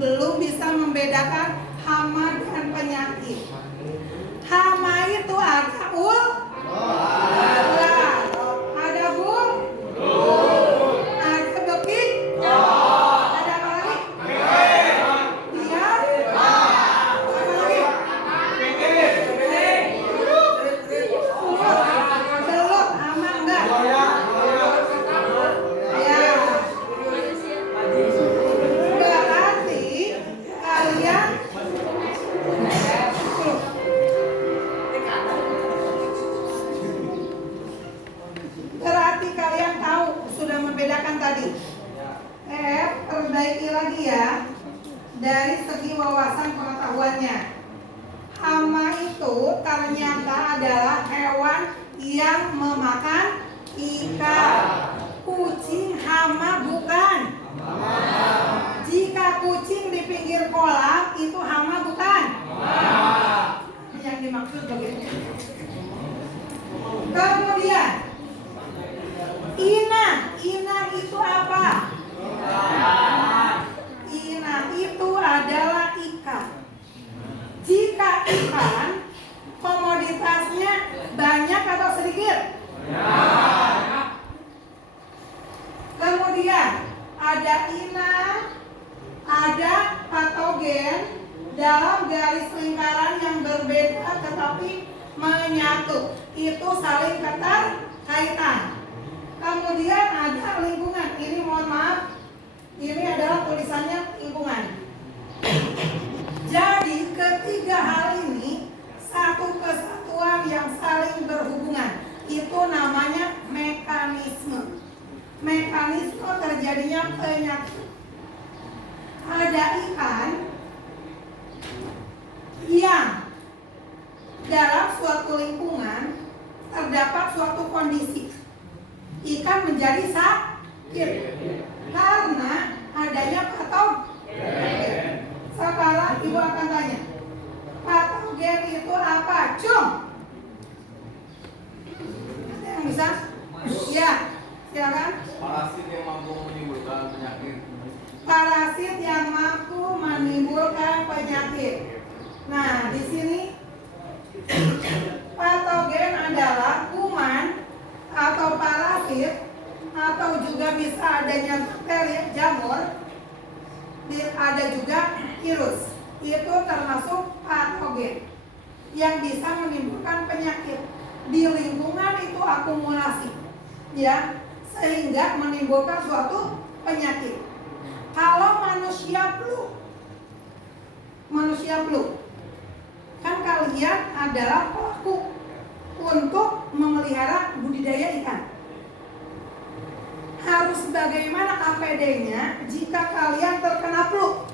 belum bisa membedakan hama dan penyakit. Hama itu ada ada bung, ada bekik, ada apa lagi? Dia, apa lagi? Belum, hama enggak? Ya. Berarti kalian tahu sudah membedakan tadi. Perbaiki lagi ya dari segi wawasan pengetahuannya. Hama itu ternyata adalah hewan yang memakan ikan. Kucing hama bukan. Jika kucing di pinggir kolam itu hama bukan. Yang dimaksud begitu. Kemudian inang itu apa? Inang itu adalah ikan. Jika ikan komoditasnya banyak atau sedikit? Kemudian ada inang, ada patogen dalam garis lingkaran yang berbeda tetapi menyatu. Itu saling keterkaitan. Kemudian ada lingkungan. Ini mohon maaf, ini adalah tulisannya lingkungan. Jadi ketiga hal ini satu kesatuan yang saling berhubungan. Itu namanya mekanisme. Mekanisme terjadinya penyakit. Ada ikan yang dalam suatu lingkungan terdapat suatu kondisi. Ikan menjadi sakit karena adanya patogen. Sekarang ibu akan tanya, patogen itu apa? Cung. Ada yang bisa? Ya, silakan. Parasit yang mampu menimbulkan penyakit. Parasit yang mampu menimbulkan penyakit. Nah, di sini patogen adalah kuman atau parasit atau juga bisa adanya bakteri, jamur, ada juga virus. Itu termasuk patogen yang bisa menimbulkan penyakit. Di lingkungan itu akumulasi, ya, sehingga menimbulkan suatu penyakit. Kalau manusia flu, kan kalian adalah pelaku untuk memelihara budidaya ikan. Harus bagaimana APD-nya jika kalian terkena flu?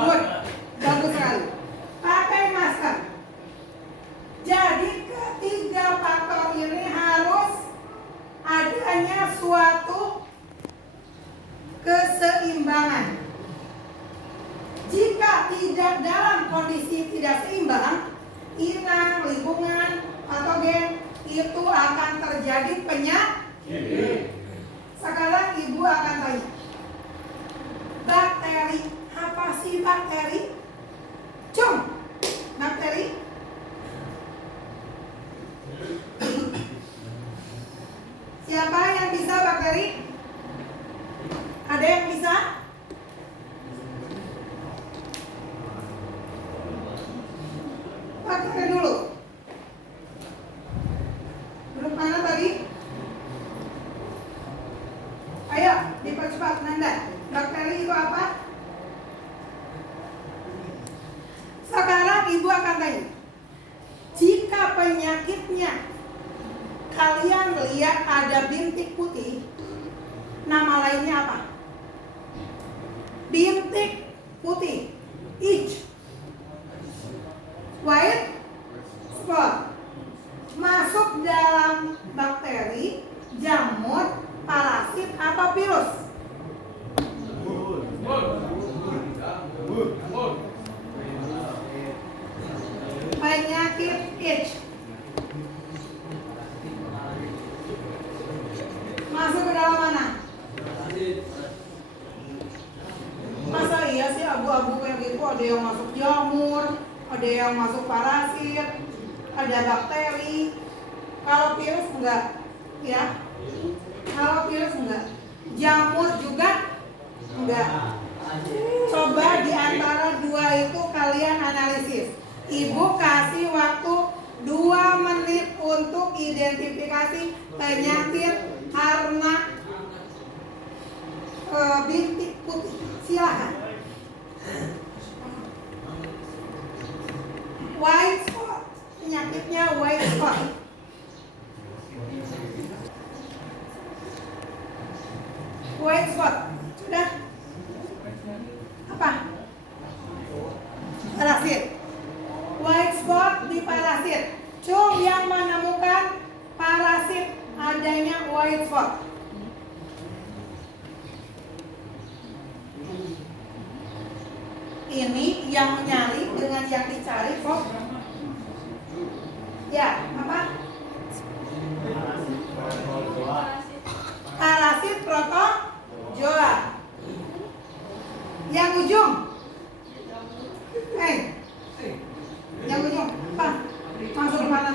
Good, bagus sekali. Pakai masker. Jadi ketiga faktor ini harus adanya suatu keseimbangan. Jika tidak dalam kondisi tidak seimbang, inang, lingkungan, patogen, itu akan terjadi penyakit. Sekarang ibu akan tanya, bakteri, apa sih bakteri? Cung, bakteri. Siapa yang bisa bakteri? Ada yang bisa? Bakteri dulu. Grup mana tadi? Ayo, dipercepat Nanda. Bakteri itu apa? Sekarang ibu akan tanya, jika penyakitnya kalian lihat ada bintik putih, nama lainnya apa? Bintik putih, itch, white spot, masuk dalam bakteri, jamur, parasit atau virus? Penyakit itch masuk ke dalam mana? ada yang masuk jamur, ada yang masuk parasit, ada bakteri. Kalau virus enggak, ya. Kalau virus enggak. Jamur juga enggak. Coba di antara dua itu kalian analisis. Ibu kasih waktu 2 menit untuk identifikasi penyakit karena bintik putih. Silakan. White spot. Penyakitnya white spot. White spot. Sudah? Apa? Parasit. White spot di parasit. Cung yang menemukan parasit adanya white spot. Ini yang nyari dengan yang dicari kok. Ya, apa? Parasit protozoa. Yang ujung. Yang ujung apa? Masuk ke mana?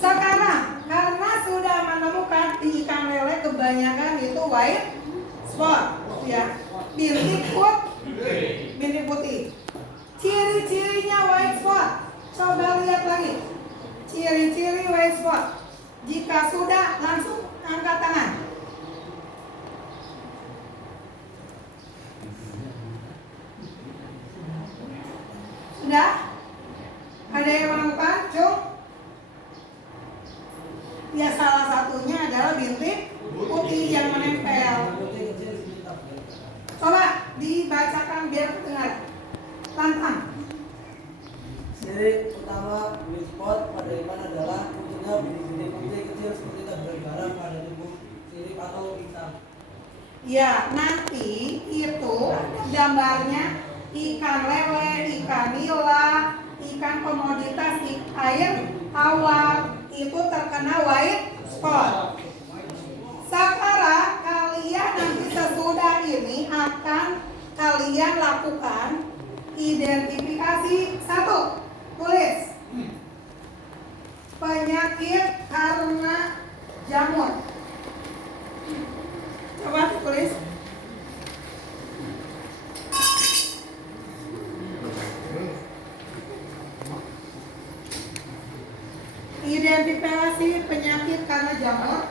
Sekarang karena sudah menemukan di ikan lele kebanyakan itu white spot, ya, bintik putih. Ciri-cirinya white spot. Coba lihat lagi. Ciri-ciri white spot. Jika sudah, langsung angkat tangan. Sudah? Ada yang menemukan? Cung? Ya, salah satunya adalah bintik putih yang menempel. Coba dibacakan biar terdengar. Lantang. Ciri utama white spot pada ikan adalah munculnya bintik putih kecil seperti tabur garam pada tubuh sirip atau hitam. Ya, nanti itu ada gambarnya ikan lele, ikan nila, ikan komoditas air tawar itu terkena white spot. Sekarang kalian nanti sesudah ini akan kalian lakukan identifikasi. 1. Tulis penyakit karena jamur. Coba tulis. Identifikasi penyakit karena jamur,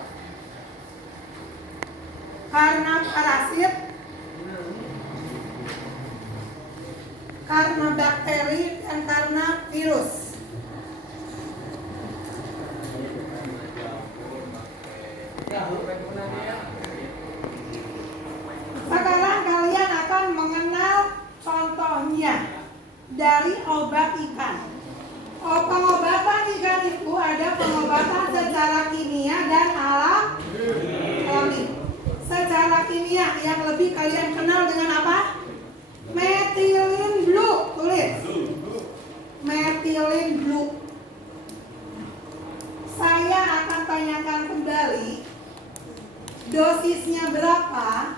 karena parasit, karena bakteri, dan karena virus. Sekarang kalian akan mengenal contohnya dari obat ikan. Pengobatan ikan itu ada pengobatan secara kimia dan alami. Secara kimia yang lebih kalian kenal dengan apa? Methylene blue. Tulis. Methylene blue. Saya akan tanyakan kembali dosisnya berapa,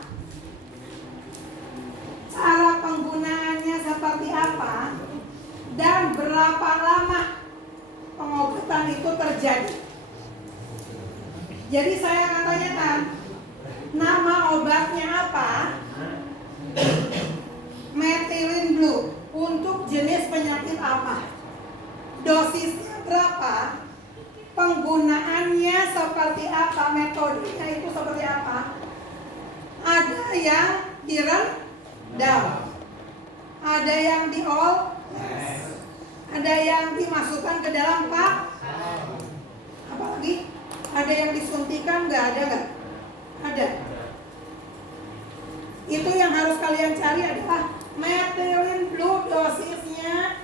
cara penggunaannya seperti apa, dan berapa lama pengobatan itu terjadi. Jadi saya akan tanyakan, nama obatnya apa? Methylene blue. Untuk jenis penyakit apa? Dosisnya berapa? Penggunaannya seperti apa? Metodenya itu seperti apa? Ada yang direndam, ada yang dioles, ada yang dimasukkan ke dalam pak, apalagi ada yang disuntikan, nggak ada nggak? Ada. Itu yang harus kalian cari adalah methylene blue, dosisnya,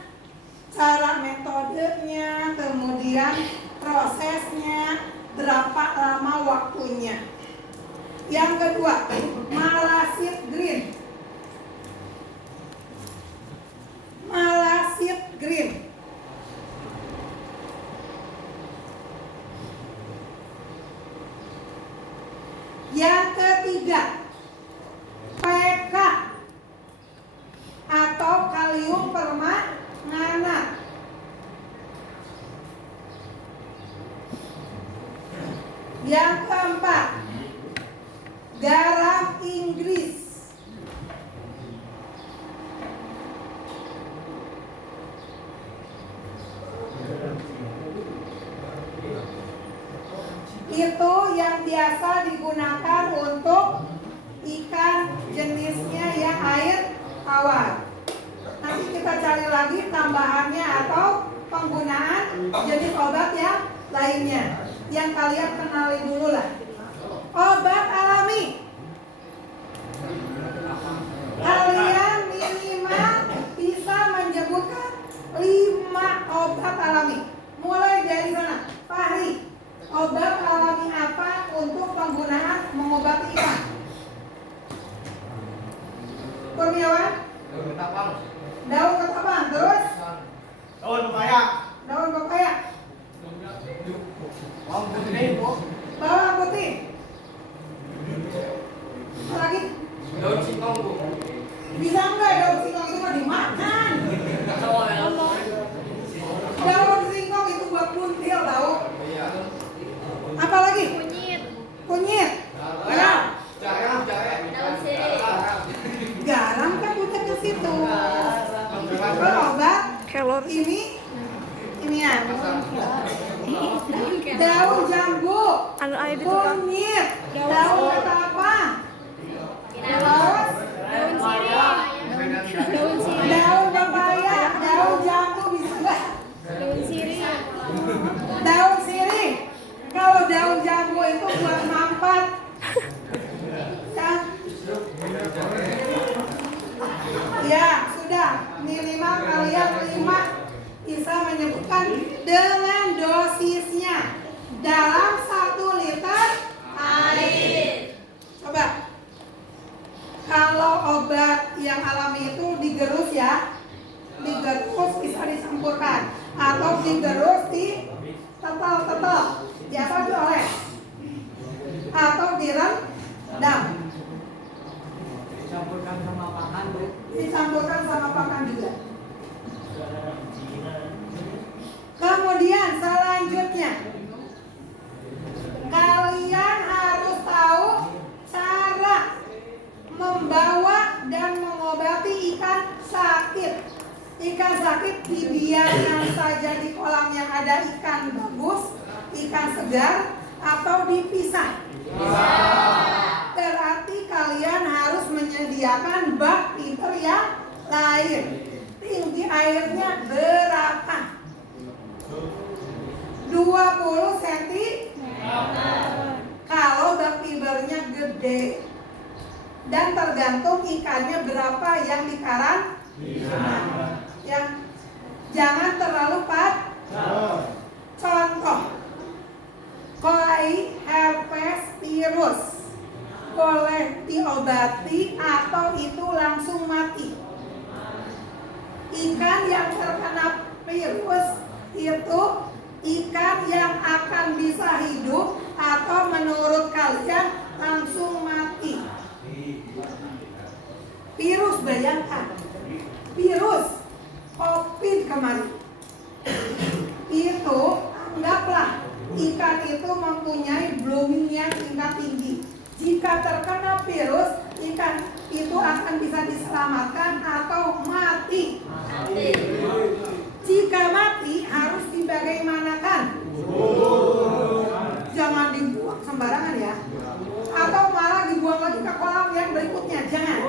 cara metodenya, kemudian prosesnya, berapa lama waktunya. Yang kedua, malasid green. Malasid green. Yang PK atau kalium permanganat. Yang keempat, garam Inggris. Itu yang biasa digunakan untuk ikan jenisnya yang air tawar. Nanti kita cari lagi tambahannya atau penggunaan jenis obat yang lainnya. Yang kalian kenali dulu lah. Obat alami. Kalian minimal bisa menyebutkan 5 obat alami. Mulai dari sana. Fahri, obat alami apa untuk penggunaan mengobati ikan? Kurniawan? Daun ketapang. Terus? Daun pepaya. Daun pepaya. Bawang putih, Bu. Bawang putih. Apa lagi? Daun singkong, Bu. Bisa enggak daun singkong itu mah dimakan? Daun singkong itu buat kuntil tahu. Iya. Apa lagi? Kunyit. Ya. Garam. Daun sirih. Garam kan udah ke situ. Kalau obat ini ya. Daun jambu. Kunyit. Daun ketapang. Terus daun pepaya, daun jambu bisa enggak? Daun sirih. Kalau daun jambu itu buat mampat. Ya, sudah. Minimal kalian 5 bisa menyebutkan dengan dosisnya dalam 1 liter air. Coba. Kalau obat yang alami itu digerus ya. Digerus bisa dicampurkan atau digerus di tetel. Biasa dioles. Atau direndam. Dicampurkan sama pakan, Bu. Dicampurkan sama pakan juga. Kemudian selanjutnya kalian harus tahu cara membawa dan mengobati ikan sakit. Ikan sakit dibiarkan saja di kolam yang ada ikan bagus, ikan segar, atau dipisah. Berarti kalian harus menyediakan bak filter yang lain. Tinggi airnya berapa? 20 cm. Kalau bak filternya gede. Dan tergantung ikannya berapa yang dikarantina. Yang jangan terlalu padat. Contoh, koi herpes virus boleh diobati atau itu langsung mati. Ikan yang terkena virus itu ikan yang akan bisa hidup atau menurut kalian langsung mati. Virus, bayangkan virus COVID kemarin itu, anggaplah ikan itu mempunyai blooming yang tingkat tinggi. Jika terkena virus, ikan itu akan bisa diselamatkan atau mati. Jika mati, harus dibagaimanakan? Jangan dibuang sembarangan ya. Atau malah dibuang lagi ke kolam yang berikutnya. Jangan.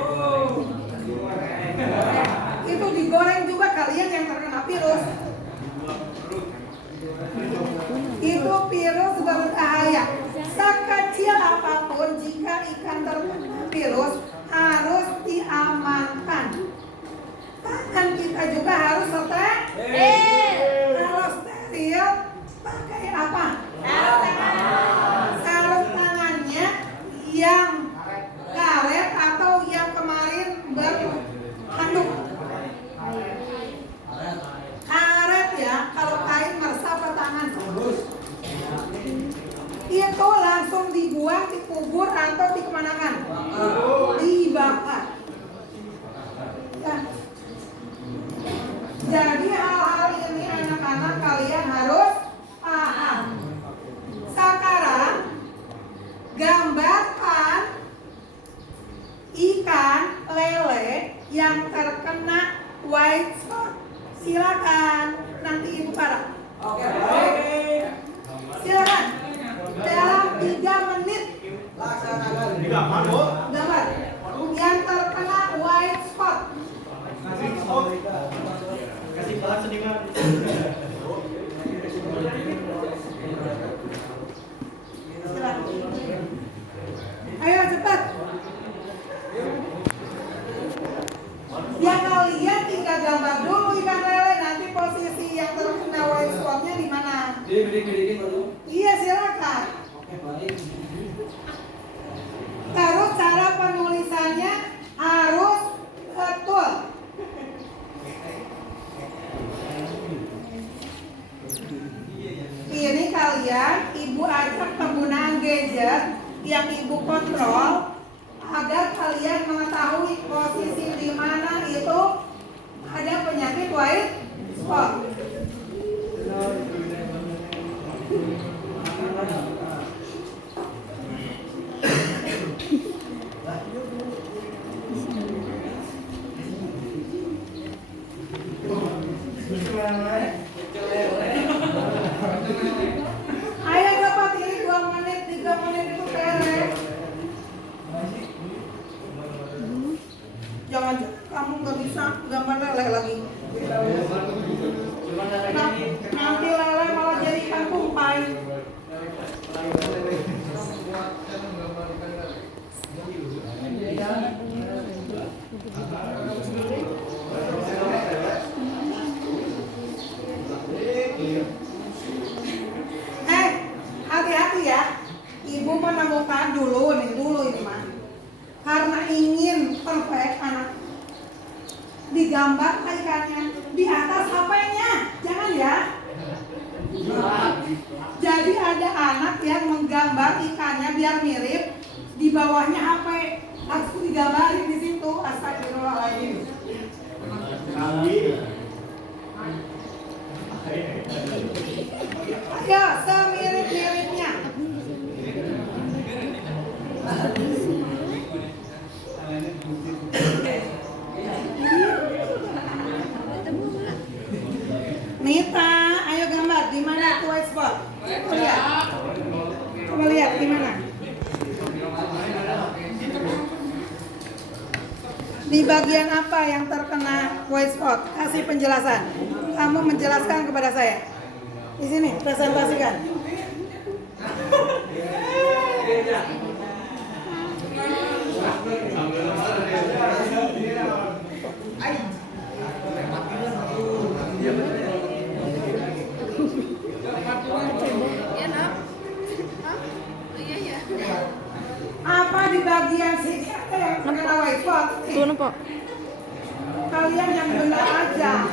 Itu digoreng juga kalian yang terkena virus. Itu virus berbahaya. Sekecil apapun jika ikan terkena virus harus diamankan. Tangan kita juga harus steril. Kalau steril pakai apa? Sarung tangannya yang karet atau yang kemarin berhanduk. Karet ya, kalau kain meresap ke tangan. Itu langsung dibuang, dikubur dikubur atau dikemanakan? Dibakar. Ya. Jadi hal-hal ini anak-anak kalian harus paham. Sekarang gambarkan ikan lele yang terkena white spot. Silakan, nanti Ibu Farah. Oke, baik. Silakan. Dalam 3 menit Laksanakan. Gambar, Bu. gambar yang terkena white spot. Kasih bahan sedikit. Silakan. Ayo cepat. Ya kalian tinggal gambar dulu ikan lele, nanti posisi yang terkena white spotnya di mana? Bidik dulu. Iya silakan. Oke, baik. Terus cara penulisannya harus betul. Ini kalian Ibu ajak penggunaan gadget yang Ibu kontrol agar kalian mengetahui posisi di mana itu ada penyakit white spot. Ayo cepat ini 2 menit, 3 menit itu beres. Jangan kamu nggak bisa gambar lele lagi. Nanti lele malah jadi ikan kumpai. Hati-hati ya. Ibu menemukan dulu ini mah. Karena ingin perfect anak digambar ikannya di atas HP-nya, jangan ya. Jadi ada anak yang menggambar ikannya biar mirip, di bawahnya HP, langsung digambarin di situ. Astagfirullahaladzim. Ayo semirip-miripnya. Nita, ayo gambar di mana itu white spot? Coba lihat di mana? Di bagian apa yang terkena white spot? Kasih penjelasan. Kamu menjelaskan kepada saya. Di sini, presentasikan. Apa di bagian sini ada yang terkena white spot? Tuh po. Kalian yang benar aja.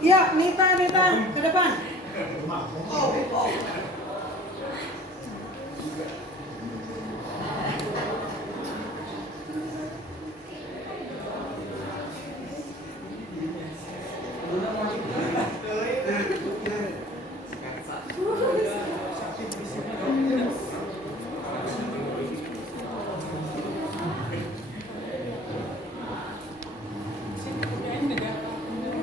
Ya, Nita, ke depan.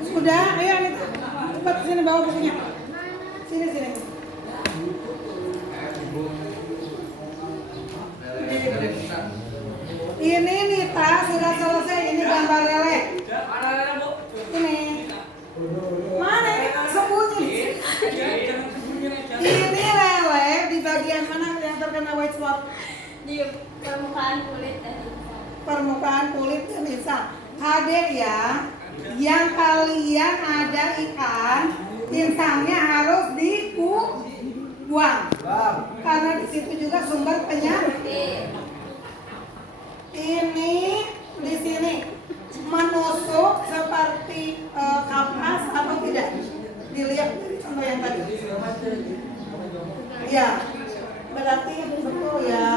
Sudah, ayo Anita. Cepat sini bawa bukunya. Sini. Ini Nita sudah selesai, ini gambar lele. Ini. Mana ini sembunyi? Ini lele di bagian mana yang terkena white spot? Di permukaan kulit dan Permukaan kulit dan insang. Adik ya, yang kalian ada ikan, insangnya harus dibuang. Karena di situ juga sumber penyakit. Ini di sini menusuk seperti yang tadi? Iya. Berarti betul ya.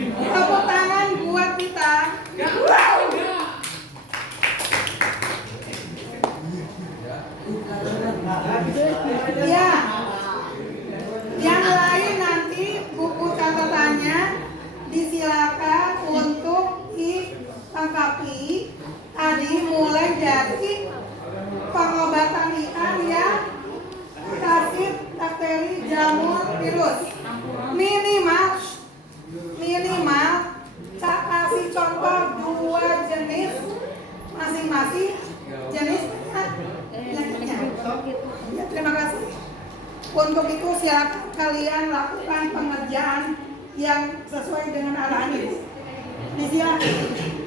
Tepuk tangan buat kita. Ya. Yang lain nanti buku catatannya disilakan untuk dilengkapi. Tadi mulai dari pengobatan ikan ya, parasit, bakteri, jamur, virus. Minimal saya kasih contoh 2 jenis masing-masing jenis penyakitnya. Ya, terima kasih. Untuk itu silakan kalian lakukan pengerjaan yang sesuai dengan arahan ibu. Disilakan.